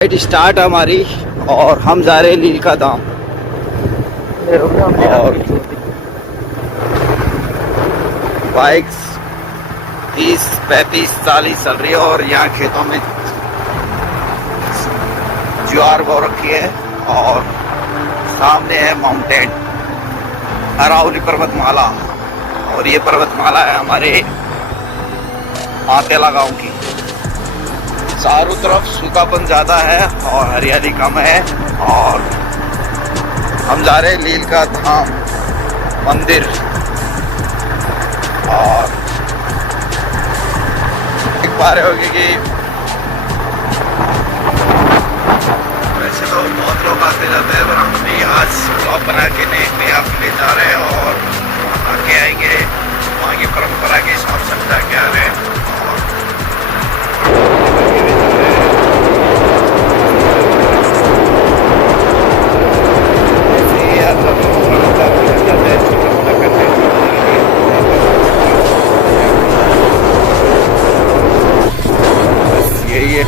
Ride start हमारी और हम जा रहे हैं लीलका धाम। और बाइक्स 30, 35, 40 चल रही है और यहाँ खेतों में ज्वार बो रखी है और सामने है माउंटेन अरावली पर्वतमाला। और ये पर्वतमाला है हमारे आतेला गांव की। चारों तरफ सूखापन ज़्यादा है और हरियाली कम है। और हम जा रहे हैं लीलका धाम मंदिर। और देख पा रहे होंगे कि वैसे तो बहुत लोग आते जाते हैं, पर हम भी आज ब्लॉग बना के नहीं आपके लिए जा रहे हैं और आगे आएंगे वहाँ की परंपरा के हिसाब से हम जाके आ रहे हैं। यही है।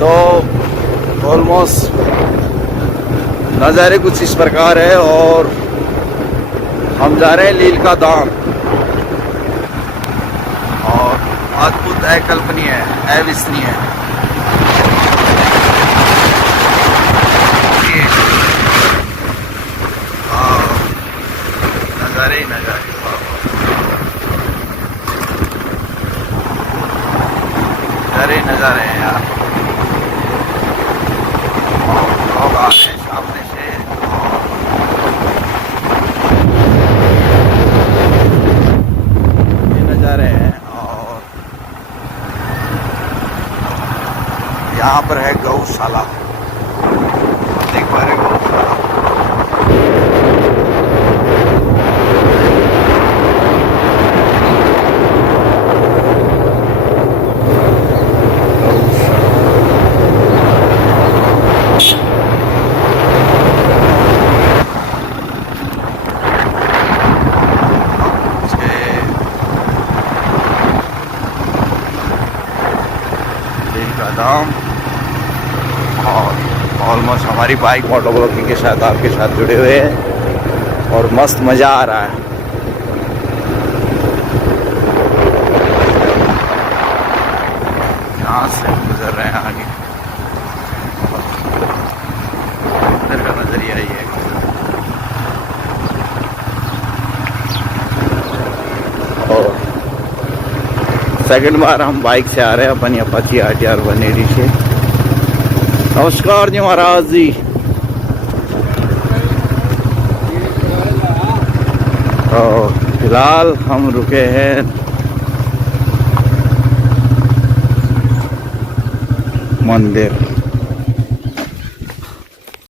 तो ऑलमोस्ट नज़ारे कुछ इस प्रकार है और हम जा रहे हैं लीलका धाम। और अद्भुत अकल्पनीय है, अविस्मरणीय है। नज़ारे नज़ारे नज़ारे नज़ारे हैं यार। लोग आ रहे हैं सामने से। ये नज़ारे हैं और यहाँ पर है गौशाला। देख पा रहे गौशाला। धाम और ऑलमोस्ट हमारी बाइक मोटो ब्लॉगिंग के साथ आपके साथ जुड़े हुए हैं और मस्त मज़ा आ रहा है। यहाँ से गुजर रहे हैं आगे। इधर का नज़रिया ही है। और सेकंड बार हम बाइक से आ रहे हैं अपनी अपाची RTR बनेरी से। नमस्कार जी महाराज जी। तो फिलहाल हम रुके हैं मंदिर।